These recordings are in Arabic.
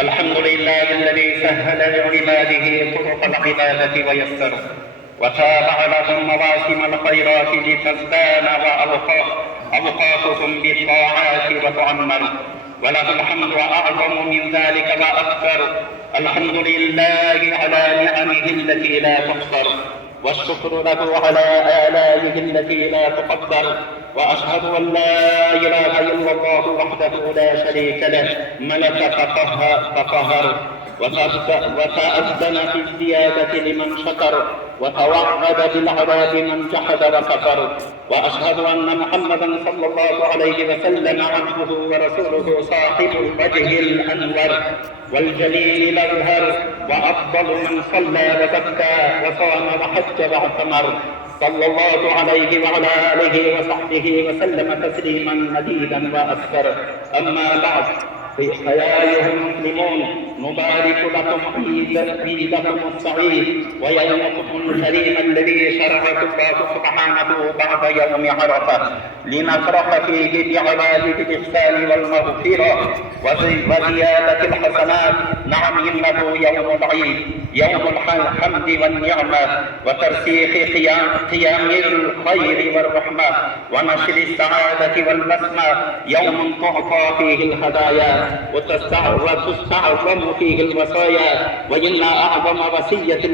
الحمد لله الذي سهل لعباده طرق العبادة ويسر وتابع لهم مواسم الخيرات لتزدان أوقاتهم بالطاعات وتعمر، وله الحمد أعظم من ذلك وأكثر. الحمد لله على نعمه التي لا تحصر، والشكر له على آلائه التي لا تقدر، وأشهد أن لا إله إلا الله وحده لا شريك له، ملك فقهر وتأذن في الزيادة لمن شكر، وتوعد بالعذاب من جحد وكفر. وأشهد أن محمدا صلى الله عليه وسلم عبده ورسوله صاحب الوجه الأنور والجليل الأزهر، وأفضل من صلى وزكى وصام وحج واعتمر، صلى الله عليه وعلى آله وصحبه وسلم تسليما مزيدا وأكثر. أما بعد، فيا أيها المسلمون، نبارك لكم عيدكم السعيد ويومكم الكريم الذي شرعه الله سبحانه بعد يوم عرفة، لنفرح فيه بعباده الإحسان والمغفرة وزيادة الحسنات. نعم، إنه يوم العيد، يوم الحمد والنعمة وترسيخ قيام الخير والرحمة ونشر السعادة والبسمة، يوم تعطى فيه الهدايا وتستعظم فيه الوصايا، وإن أعظم وصية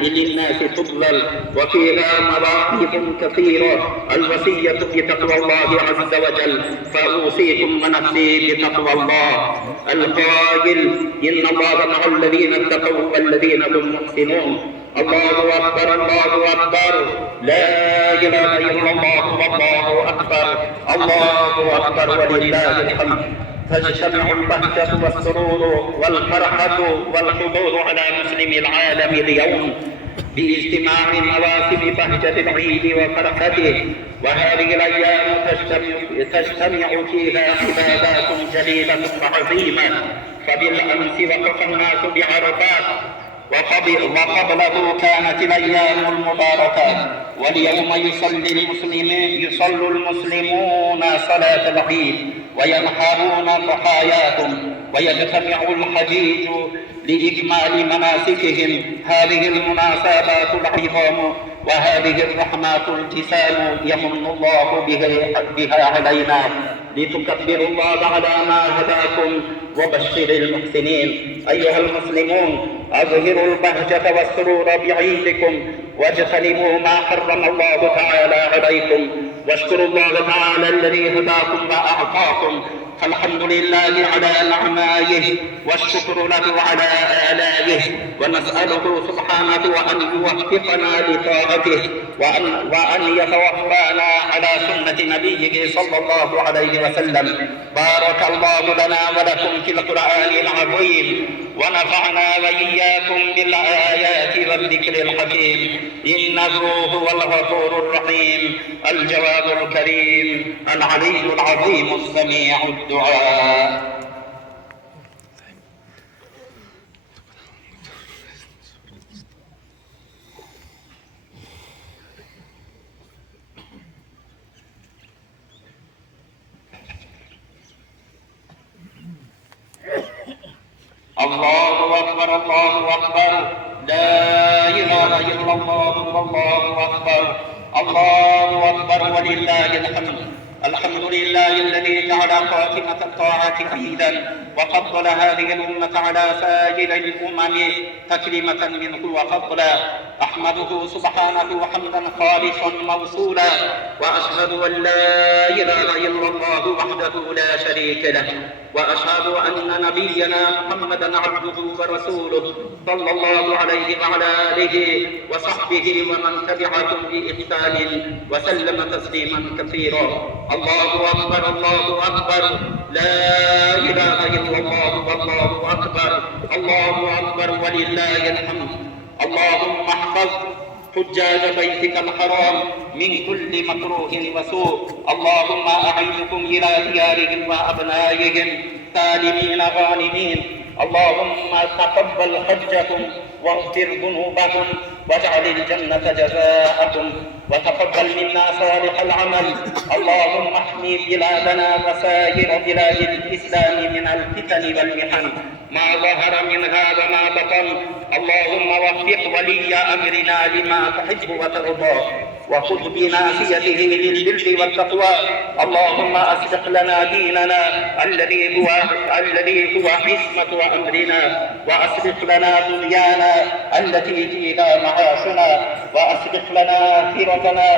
للناس تضلل وفيها مواقف كثيرة. الوصية بتقوى الله عز وجل، فأوصيكم ونفسي بتقوى الله القائل: إن الله مع الذين اتقوا والذين هم محسنون. الله أكبر، الله أكبر، لا إله إلا الله والله أكبر، الله أكبر ولله الحمد. تجتمع البهجة والسرور والفرحة والحضور على مسلم العالم اليوم باجتماع مواسم بهجة العيد وفرحته، وهذه الأيام تجتمع فيها عبادات جليلة عظيمة. فبالأمس وقف الناس بعرفات، وقبله كانت الأيام المباركة، واليوم يصلي المسلمون صلاة العيد وينحرون ضحاياهم ويجتمع الحجيج لإكمال مناسكهم. هذه المناسبات العظام وهذه الرحمات الجسام يمن الله بها علينا، لتكبروا الله على ما هداكم وبشر المحسنين. أيها المسلمون، أظهروا البهجة والسرور بعيدكم واجتنبوا ما حرم الله تعالى عليكم، واشكروا الله تعالى الذي هداكم وأعطاكم. فالحمد لله على نعمائه والشكر له على آلائه، ونسأله سبحانه أن يوفقنا لطاعته وأن يتوفانا على سنة نبيه صلى الله عليه وسلم. بارك الله لنا ولكم في القرآن العظيم، ونفعنا وإياكم بالآيات والذكر الحكيم، إنه هو الغفور الرحيم الجواد الكريم العلي العظيم السميع الدعاء. الله أكبر، الله أكبر، لا إله إلا الله والله أكبر، الله أكبر ولله الحمد. الحمد لله الذي جعل خاتمة الطاعات عيدا وفضل هذه الأمة على سائر الأمم تكريمة منه وفضلا. أحمده سبحانه حمدا خالصا موصولا، وأشهد أن لا إله إلا الله وحده لا شريك له، وأشهد أن نبينا محمدا عبده ورسوله صلى الله عليه وعلى آله وصحبه ومن تبعهم بإحسان وسلم تسليما كثيرا. الله أكبر، الله أكبر، لا إله إلا الله والله أكبر، الله أكبر ولله الحمد. اللهم احفظ حجاج بيتك الحرام من كل مكروه وسوء. اللهم أعينكم إلى ديارهم وأبنائهم سالمين غانمين. اللهم تقبل حجهم واغفر ذنوبهم واجعل الجنة جزاءكم وتقبل منا صالح العمل. اللهم احمي بلادنا وسائر بلاد الإسلام من الفتن والمحن ما ظهر منها وما بطن. اللهم وفق ولي أمرنا لما تحب وترضى وخذ بناصيته للبر والتقوى. اللهم أصلح لنا ديننا الذي هو عصمة أمرنا، وأصلح لنا دنيانا التي فيها معاشنا، وأصلح لنا آخرتنا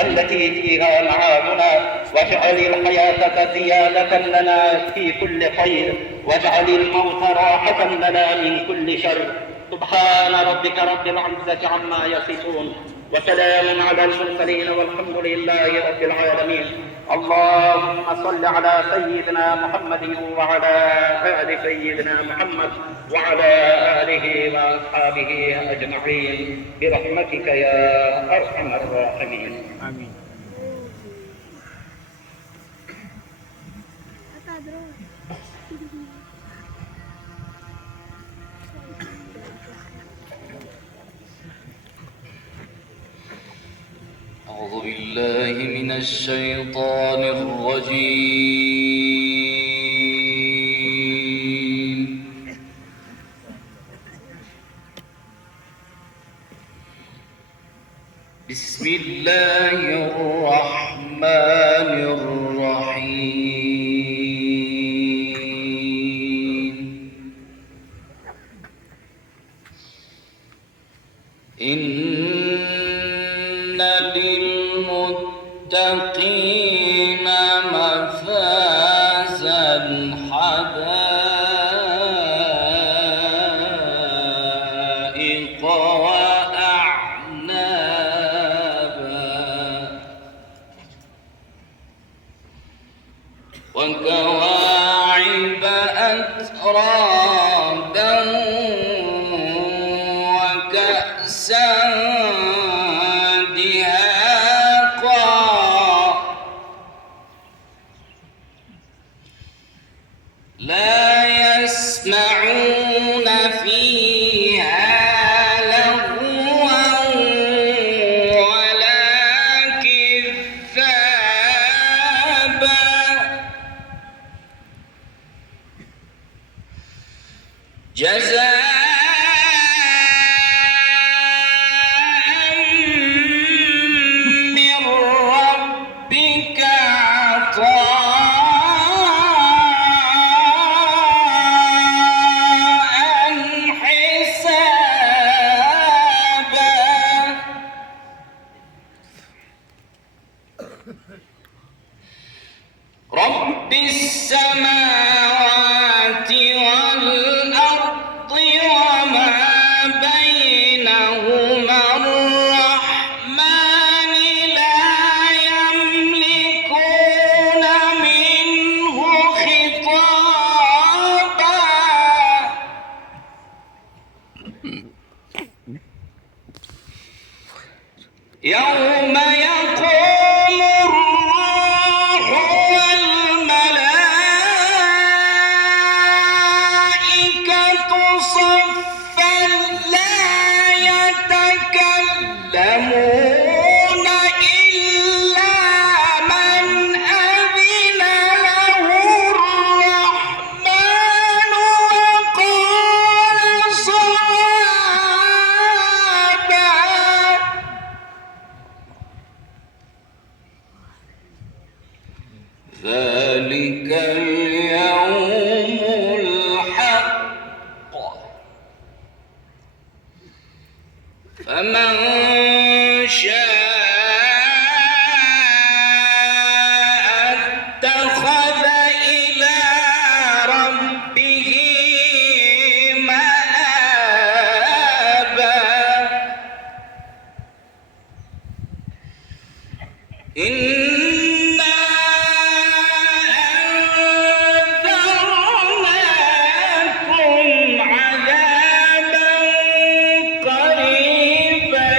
التي فيها معادنا، واجعل الحياة زيادة لنا في كل خير، واجعل الموت راحة لنا من كل شر. سبحان ربك رب العزة عما يصفون، وسلام على المرسلين، والحمد لله رب العالمين. اللهم صل على سيدنا محمد وعلى آل سيدنا محمد وعلى آله وأصحابه أجمعين برحمتك يا أرحم الراحمين. آمين. أعوذ بالله من الشيطان الرجيم. بسم الله الرحمن الرحيم. إن للمتقين مفازا حدائق وأعنابا وكواعب أترابا وكأسا لا يسمعون فيها لغوا ولا كذابا جزاء من ربك رب السماوات والأرض وما بينهما الرحمن لا يملكون منه خطابا يوم يقوم الروح والملائكة صفا لا يتكلمون إلا من أذن له الرحمن وقال صوابا ذلك اليوم الحق فمن شاء اتخذ إلى ربه مآبا إنا أنذرناكم عذابا قريبا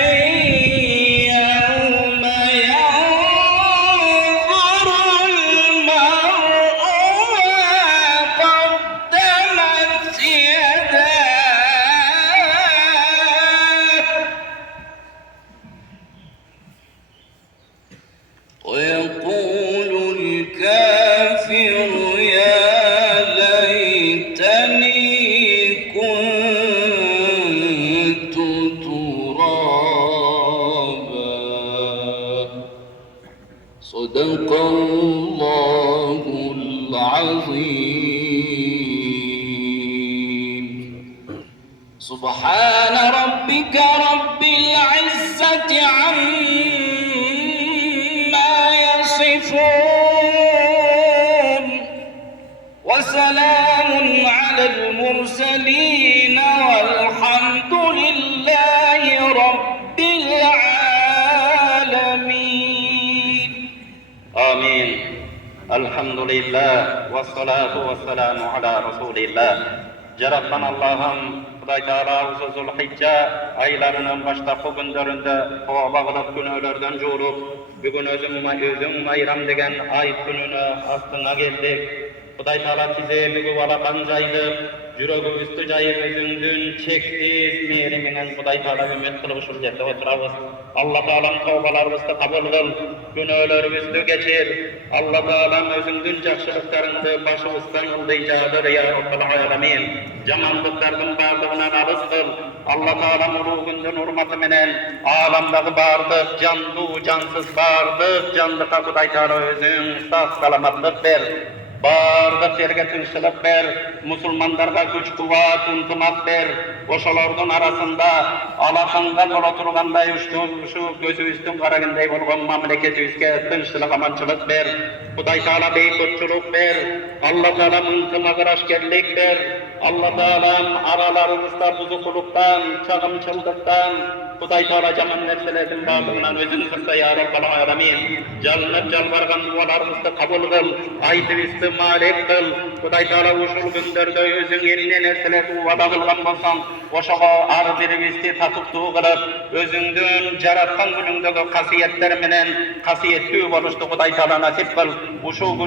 سبحان ربك رب العزة عما يصفون وسلام على المرسلين والحمد لله رب العالمين آمين. الحمد لله والصلاة والسلام على رسول الله. Jaratan Allah'ım, Huday Teala Zul Hicce aylarının baştaki günlerinde hava bağlap günlerden jurup, bugün özüm ayram degen ay gününe astına geldik. Huday Teala size bugün valakan jaylıp, yüreğimizde jayıp özündün çektiz meriminen Huday Teala ümmet kılıp şu yerde oturabız. Allah Teala'nın tövbelerimizni kabul kıl, günahlarımızı geçir. Allah Teala'nın özündün jakşılıklarını başımızdan ıldıyacadır ya Rabbal Alamin. Jamanlıklardan bardığından alız kıl. Allah Teala'nın ruhundan hurmatı menen alamdaki bardık, canlı cansız bardık, canlıka Huday Teala özün sağ salamatlık ver. Bardık yerge tınçılık ver, musulmanlarga güç kuvat, untumak ver. Oşolardan arasında alakanga bola turganday şu gözübüzdün karaginday bolgan mamleketibizge tınçılık amançılık ver. Huday Teala beykutçuluk ver. Allah Teala mıntımak askerlik ver. Allah Teala aralarımızda buzukuluktan, çağımçılıktan, Huday Teala jaman nerselerden bardığından özün kılsa ya Rabbal Alamin. Jalınıp jalvargan dualarımızды kabul kıl, aytыбызды malik kıl. Huday Teala uşul günderde özün eline nerselerdi vada kılgan bolsan, oşoga ar biribizdi tatıptığı kılıp, özündün jaratkan günündeki kasiyetler menen kasiyetli boluşdu Huday Teala nasip kıl. Uşul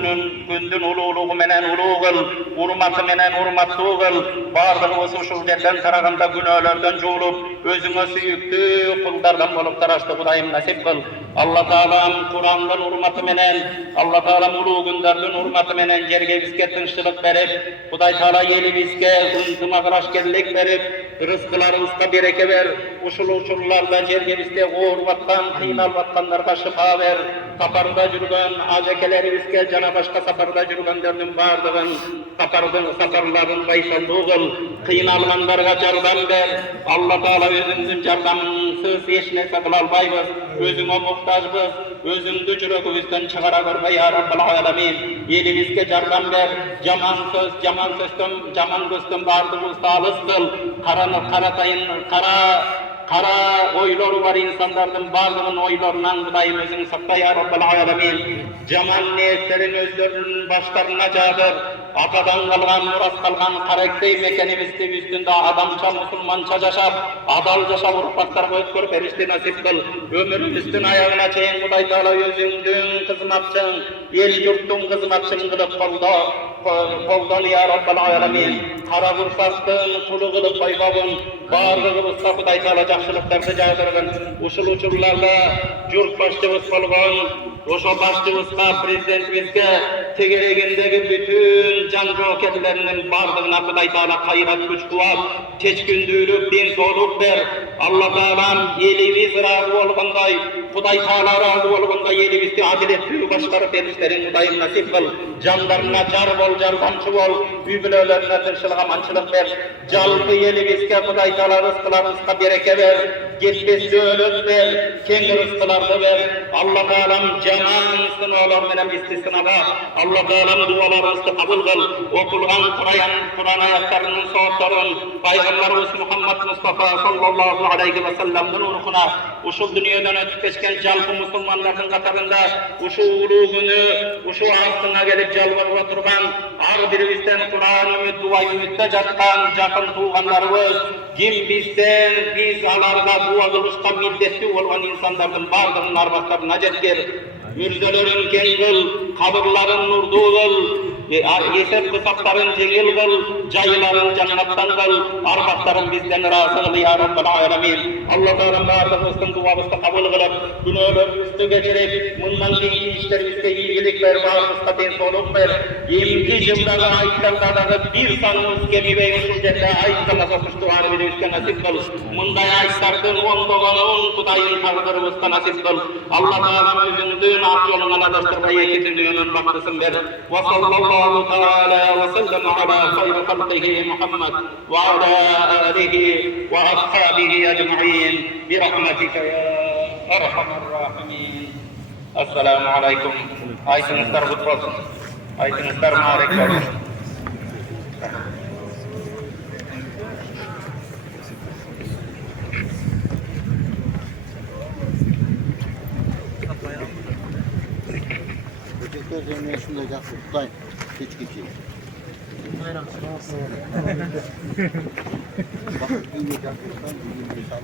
gündün ululuğu menen ulu kıl, hurmatı menen hurmatlı kıl. Bardığımız uşul yerden taraganda günahlardan juulup, özüňe süýükli kullardan bolup taraşdy Hudaýym nasip kıl. Allah Teala'm Kur'an'dan hurmatı menen, Allah Teala'm ulu günlerden hurmatı menen jerge bizge tınçlyk berip, Hudaý Teala elibizge ıntymak askerlik berip, rızkılarımızga bereke ber. Uşul-uşullarda jerge bizde gorubattan, kıynalbatkanlarga şifa ber. Saparda jürgen ajekeleribizge jana başka saparda jürgenlerinin bardığın saparların baysallığı kıl. Kıynalganlarga jardam ber. Allah Teala özüňdün jardamsız hiç nerse kıla albaýbız. Özüňe muhtaçbız. Özüňdü yüregibizden çygara görme ya Rabbal Alamin. Elibizge jardam ber. Jaman sözden, jaman gözden bardığımızda alys kıl. Kara oyları var insanlardan bardığın oylarından Hudaýym özüň sakla ya Rabbal Alamin. Jaman niyetlerin özlerinin başlarına jadyr. Atadan kalgan, muras kalgan karakter mekanimizde üstünde adamça, musulmança yaşap, adal yaşap urpaklarga ötkürüp erişti nasip kıl. Ömrümüzdün ayağına çeyin Hudaý Teala özüňdün kızmatçın, el yurtun kızmatçın kılıp koldan ya Rabbal Alamin. Kara bursastın, kulu kılıp baybabın, barlığımızda Hudaý Teala jakşılıklardy jaydyrgyn. Uşul-uşullarla jurt başçыбыз bolgon, oşo başçыбызga, prezidentimizge tegeregindegi bütün can jokerlerinin bardığına Hudaý Teala hayrat güç kuvat, keçkündүүлük, densoluk ber. Allah Teala'm elimiz razı bolganday, Hudaý Teala razı bolganday elimizni adiletli başkaryp berişlerin Hudaýym nasip kıl. Janlarına jar bol, jardamçı bol, üýbilelerine tınçlyk amançylyk ber. Jalpy elibizge Hudaý Teala rızkılarymyzga bereke ber. Geçmez dölet ber, keň rızkılardy ber. Allah Teala'm jaman synalar menen istisnaga, Allah Teala'm dualarymyzdy kabul kıl. Okulgan Kur'an ayatlarynyň sowatlaryň Paýgamberimiz Muhammad Mustafa sallallahu aleyhi ve sellem'den ruhuna uşul dünýeden ötüp geçken jalpy musulmanlardyň katarynda uşu uluu güni, uşu astyna gelip jalbaryp oturgan ar biribizden Kur'an ümit dua ümitde jatkan jakyn tuğanlarybız, kim bizden biz alarga dua kılışta middetli bolgan insanlardyň bardygyn arbaklaryna jetger. Müjdelerin keň kıl, kabırların nurdu kıl, yesep kısapların jengil kıl, jaylaryň jannatdan kıl, arbaklaryň bizden razı kıl ya Rabbal Alamin. Allah Teala bardygymyzdyn duabyzdy kabul kılıp, günahlarymyzdy geçirip, mundan keyinki işlerimizde iyilik ber, bagymyzga densoluk ber. Emki jyllarda aýtlardagy bir sanymyz kemibey uşul jerde aýtlamas okuş duany biribizge nasip kıl. Munday aýtlardyn ondogonun Hudaýyň tagdyrymyzga nasip kıl. Allah Teala özüňdün ak ýoluna adaşdyrma ýeki dünýäniň bakdysyn ber. Wa sallallahu الله تعالى وسلم على خير خلقه محمد وعلى آله وأصحابه أجمعين برحمتك يا أرحم الراحمين. السلام عليكم. Aytınızlar kutlu olsun. Aytınızlar mübarek olsun. Böcekler zemine şunda yaptı. Tutayım. Hiç geçeyim. Bak, iyi yapıyorsan, iyi yapıyorsan.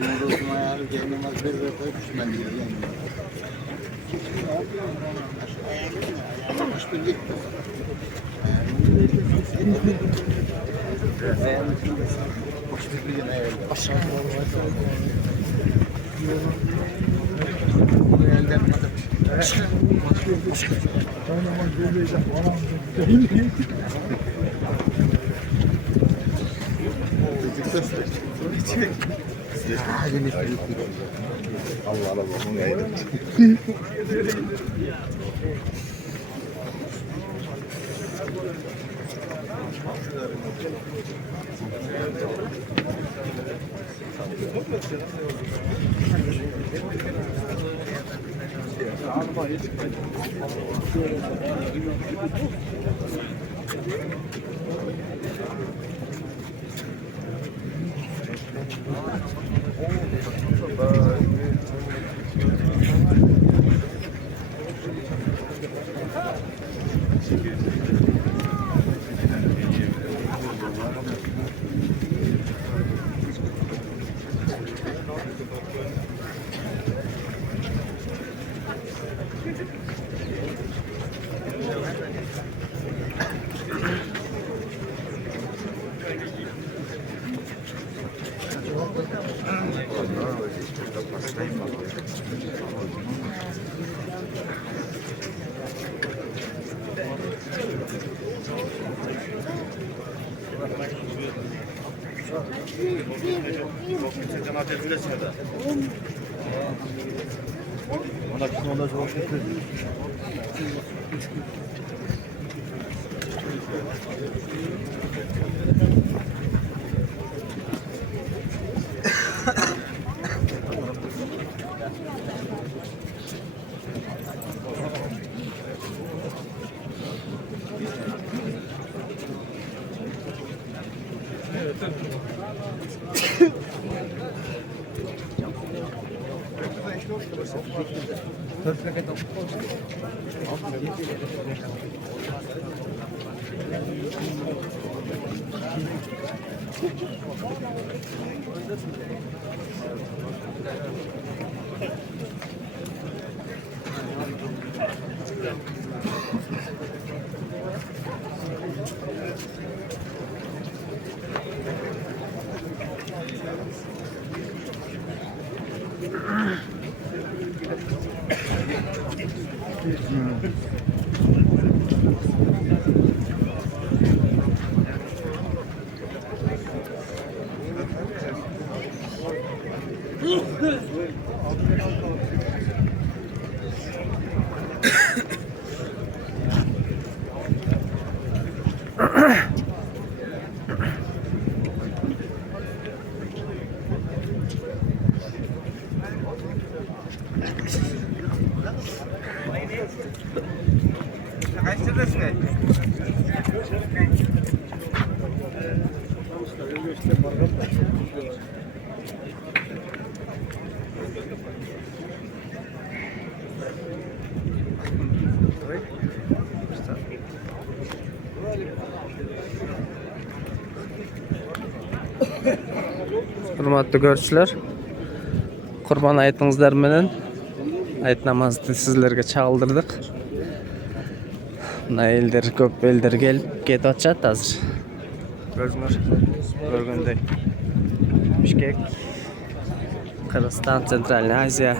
Yumruğum ayarı kendime bir koyup düşman diyor yani. Kimse ne yapıyor? Ayağını hiçbir gitti. Ayağını hiçbir gitti. Aşağı. Allah Allah bunu neydi? Hurmatli ko'ruvchilar, Qurbon hayitыңызlar bilan hayit namozini sizlarga chaqirdik. Mana eldir, ko'p eldir kelib ketyapti hozir. Ko'ringlar, ko'rgandek. Bishkek, Qirg'iziston, Centralniy Aziya.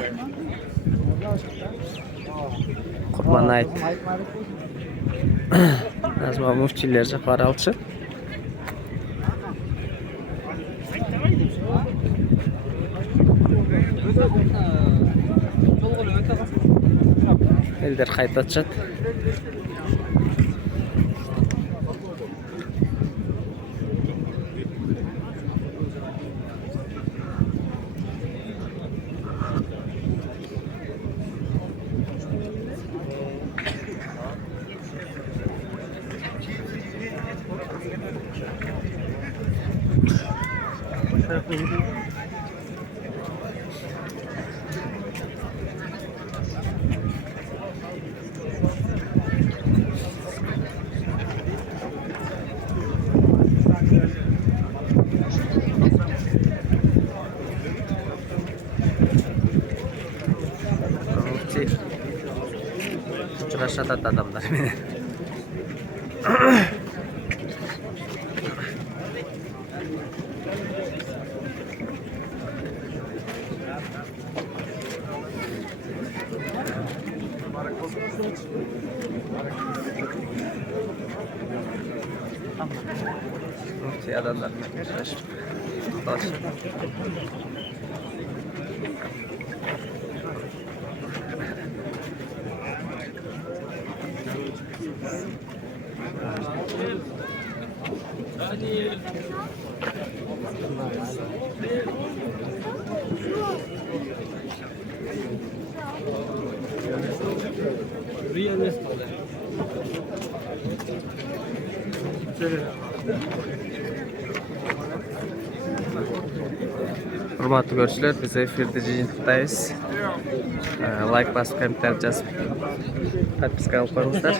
Qurban hayit. Nazma Muftiler Jafar Alçı. Elder qayta atacak. Mufti uçraşatat adamlar meni. Mufti adamlar meni uçraşıp. Hurmatli görüşler, biz efirde jiyintiqdayız. Like basıp, kommentar жазып, подписка qilib qo'yingizlar.